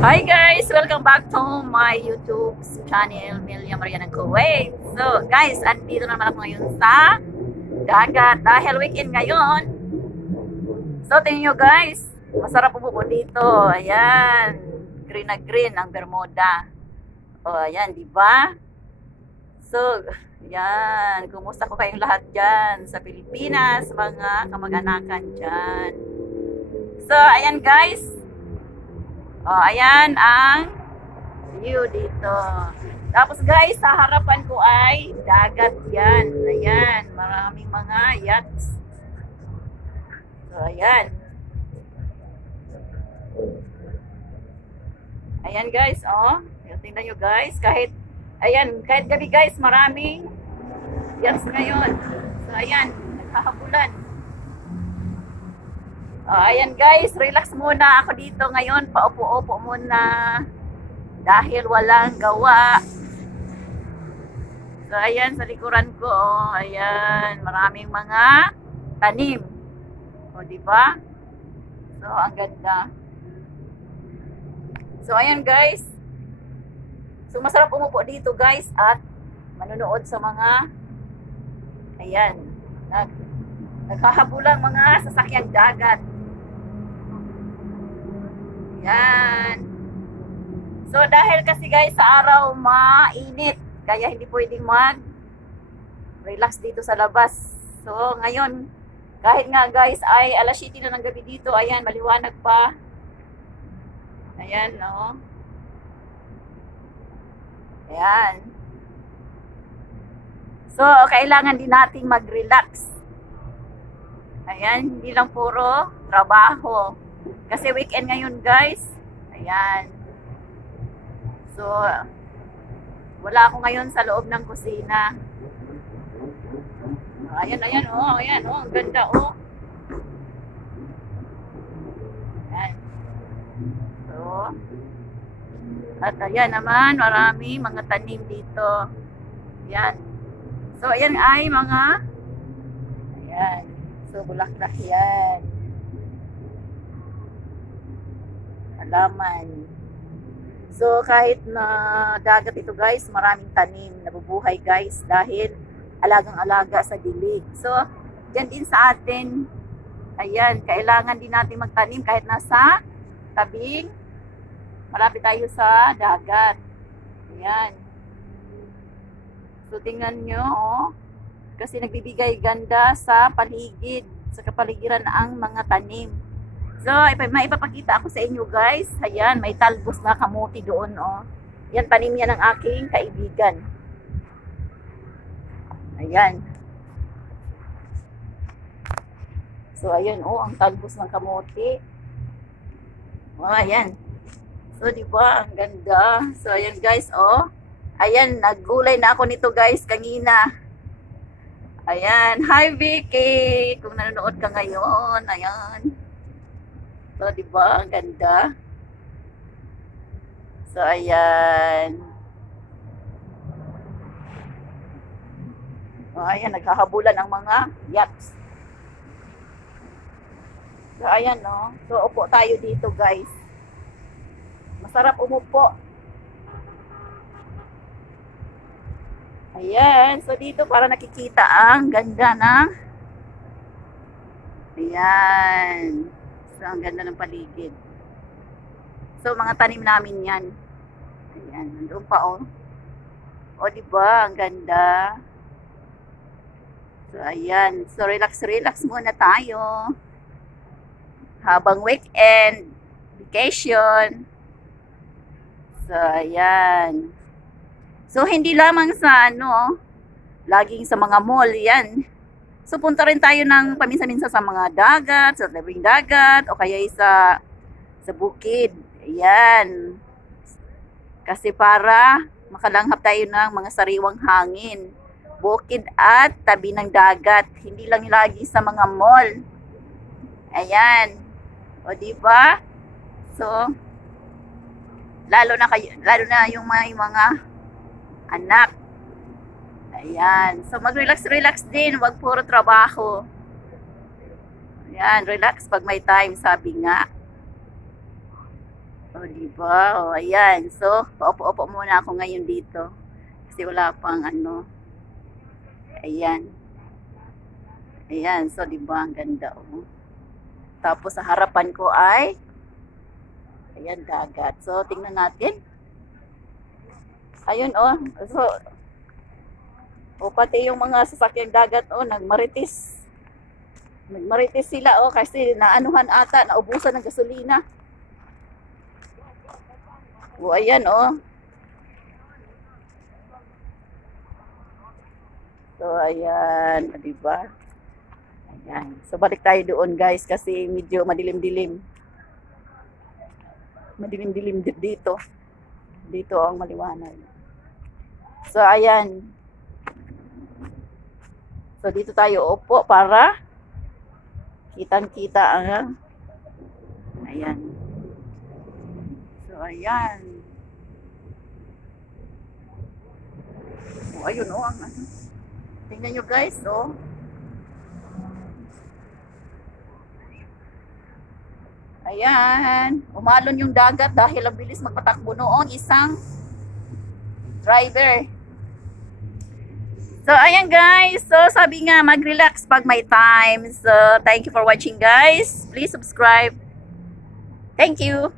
Hi guys! Welcome back to my YouTube channel, Melia Maria ng Kuwait. So guys, andito naman ako ngayon sa dagat dahil weekend ngayon. So tingnan nyo guys, masarap po dito. Ayan, green na green ang Bermuda. O ayan, di ba? So, ayan, kumusta ko kayong lahat dyan sa Pilipinas, mga kamag-anakan dyan. So, ayan guys. O, ayan ang view dito. Tapos guys, sa harapan ko ay dagat yan. Ayan, maraming mga yachts. So, ayan. Ayan guys, oh. Tingnan nyo guys, kahit gabi guys, maraming yachts ngayon. So, ayan, naghahabulan. Ayan guys, relax muna ako dito ngayon. Paupo-upo muna dahil walang gawa. So ayan sa likuran ko, oh, ayan, maraming mga tanim. O di ba? So ang ganda. So ayan guys. So masarap umupo dito guys at manonood sa mga ayan, naghahabulang mga sasakyang dagat. Yan. So dahil kasi guys sa araw mainit, kaya hindi pwedeng mag-relax dito sa labas. So ngayon, kahit nga guys ay alas 7 na ng gabi dito, ayan, maliwanag pa. Ayan, no. Ayan. So kailangan din nating mag-relax. Ayan, hindi lang puro trabaho. Kasi weekend ngayon guys. Ayan. So, wala ako ngayon sa loob ng kusina. Ayan, ayan, oh. Ayan, oh. Ang ganda, oh. Ayan. So, at ayan naman, marami mga tanim dito. Ayan. So, ayan ay mga ayan. So, bulaklak yan. Halaman. So kahit na dagat ito guys, maraming tanim nabubuhay guys dahil alagang-alaga sa dilig. So diyan din sa atin, ayan, kailangan din natin magtanim kahit nasa tabing malapit tayo sa dagat. Ayan. So tingnan nyo, oh, kasi nagbibigay ganda sa paligid, sa kapaligiran ang mga tanim. So, may ipapakita ako sa inyo guys. Ayan, may talbos na kamuti doon, oh. Yan, tanim yan ng aking kaibigan. Ayan. So, ayan, oh, ang talbos ng kamuti. Oh, ayan. So, diba, ang ganda. So, ayan guys, oh. Ayan, naggulay na ako nito guys, kanina. Ayan, hi Vicky! Kung nanonood ka ngayon, ayan. So, diba? Ang ganda. So, ayan. So, ayan. Naghahabulan ang mga yachts. So, ayan, no? So, upo tayo dito, guys. Masarap umupo. Ayan. So, dito para nakikita ang ganda ng ayan. So, ang ganda ng paligid. So, mga tanim namin yan. Ayan, nandoon pa, oh. O, diba? Ang ganda. So, ayan. So, relax muna tayo. Habang weekend, vacation. So, ayan. So, hindi lamang sa, laging sa mga mall, yan. So, punta rin tayo ng paminsan-minsan sa mga dagat, sa tabing dagat, o kaya sa bukid. Ayan. Kasi para makalanghap tayo ng mga sariwang hangin. Bukid at tabi ng dagat. Hindi lang lagi sa mga mall. Ayan. O, diba? So, lalo na yung mga anak. Ayan. So, mag-relax din. Huwag puro trabaho. Ayan, relax pag may time, sabi nga. So, O, diba? O, ayan. So, paupo-upo muna ako ngayon dito. Kasi wala pang ano. Ayan. Ayan. So, diba? Ang ganda, oh. Tapos, sa harapan ko ay ayan, dagat. So, tingnan natin. Ayun, oh. So, pati yung mga sasakyang dagat, oh, nagmaritis. Nagmaritis sila, oh, kasi naanuhan ata, naubusan ng gasolina. Oh, ayan, oh. So, ayan, diba? Ayan. So, balik tayo doon, guys, kasi medyo madilim-dilim. Madilim-dilim dito. Dito ang maliwanag. So, ayan. So, dito tayo upo para kitang-kita ang ayan. So, ayan. Oh, ayun, oh, ang ano. Tingnan nyo, guys, oh. Ayan. Umalon yung dagat dahil ang bilis magpatakbo noon isang driver. So, ayan guys. So, sabi nga, mag-relax pag may time. So, thank you for watching guys. Please subscribe. Thank you.